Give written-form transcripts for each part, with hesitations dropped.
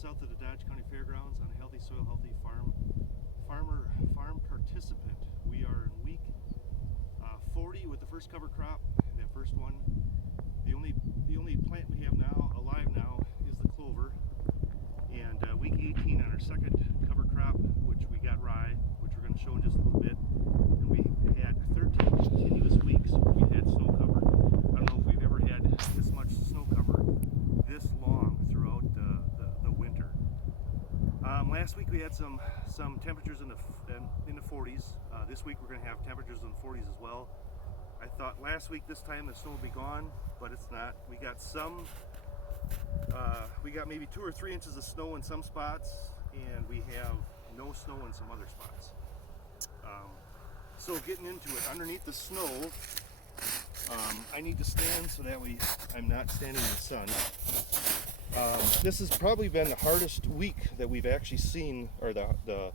just south of the Dodge County Fairgrounds on a Healthy Soil, Healthy Farm participant. We are in week 40 with the first cover crop. That first one, the only plant we have now alive now is the clover, and week 18 on our second cover crop, which we got rye, which we're going to show in just a little bit. And we had 13 continuous weeks where we had snow cover. I don't know if we've ever had this much snow cover this long throughout the winter. Last week we had some temperatures in the 40s. This week we're going to have temperatures in the 40s as well. I thought last week this time the snow would be gone, but it's not. We got maybe 2 or 3 inches of snow in some spots, and we have no snow in some other spots. So getting into it, underneath the snow, I need to stand so that way I'm not standing in the sun. This has probably been the hardest week that we've actually seen, or the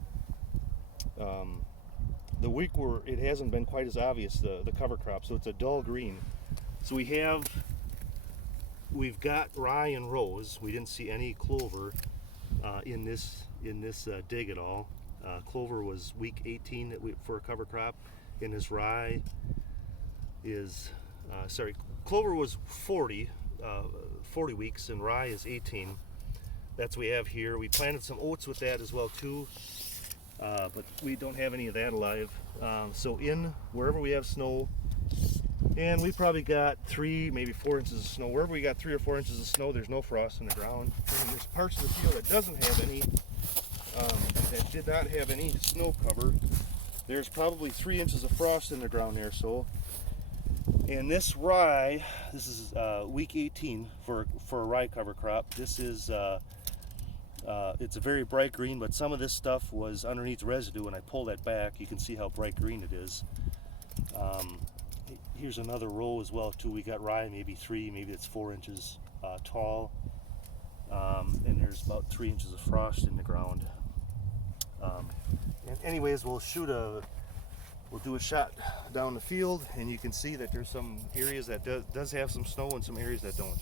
week where it hasn't been quite as obvious, the cover crop. So it's a dull green. So we've got rye and rows. We didn't see any clover in this dig at all. Clover was week 18 for a cover crop, and this rye is clover was 40 weeks, and rye is 18. That's what we have here. We planted some oats with that as well too, but we don't have any of that alive. So in wherever we have snow, and we probably got 3, maybe 4 inches of snow. Wherever we got 3 or 4 inches of snow, there's no frost in the ground. And there's parts of the field that doesn't have any, that did not have any snow cover. There's probably 3 inches of frost in the ground there. So, and this rye, this is week 18 for a rye cover crop. This is it's a very bright green, but some of this stuff was underneath residue. When I pull that back, you can see how bright green it is. Here's another row as well too. We got rye maybe 3, maybe it's 4 inches tall, and there's about 3 inches of frost in the ground. And anyways, we'll do a shot down the field, and you can see that there's some areas that does have some snow and some areas that don't.